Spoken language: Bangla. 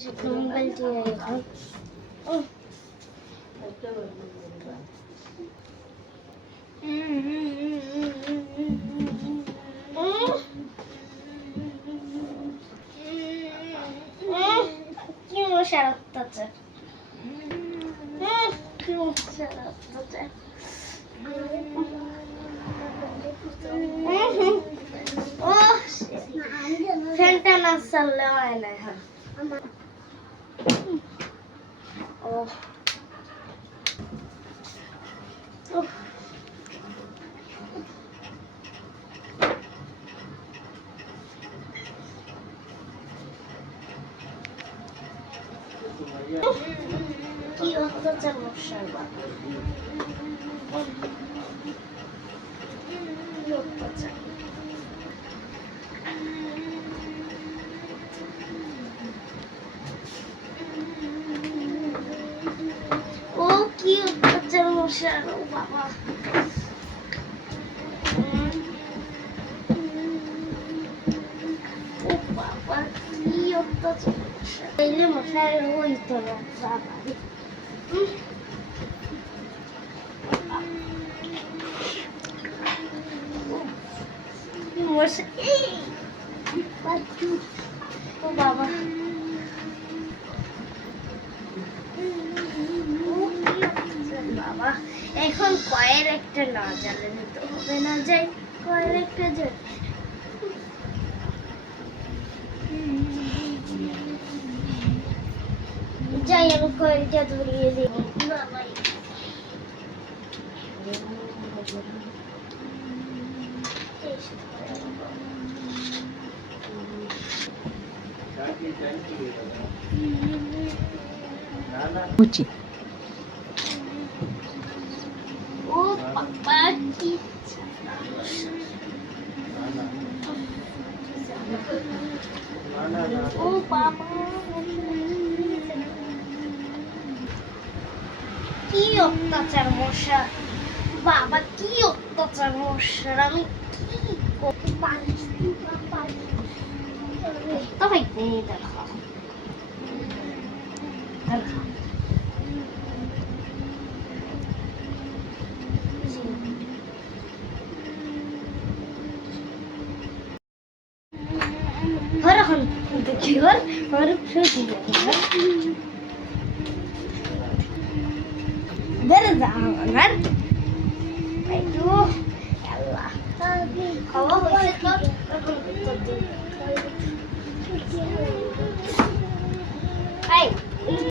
মোবাইল দিয়ে কি মশার অত্যাচার কি মশার অত্যাচার ও ফ্যানটা না চাললে হয় না ও কি অত্যাচার মশার বাবা অত্যাচার ও কি অত্যাচার মশার বাবা ও বাবা কি অত্যাচার মশা এলে মশার হইতো না বাবা মশা ও বাবা বাবা এখন কয়ের একটা না জ্বালালে তো হবে না যাই কয়ের একটা যাই আমি কয়েলটা ধরিয়ে দিই বাবা মুচি ও বাবা কি ও বাবা কি অত্যাচার মশা বাবা কি অত্যাচার মশার আমি কি করতে পারি তবে দেখা হরখন দেখি হর হর শুধু বেরে যা আমার আইতো আল্লাহ খাওয়া হয়েছে তো এখন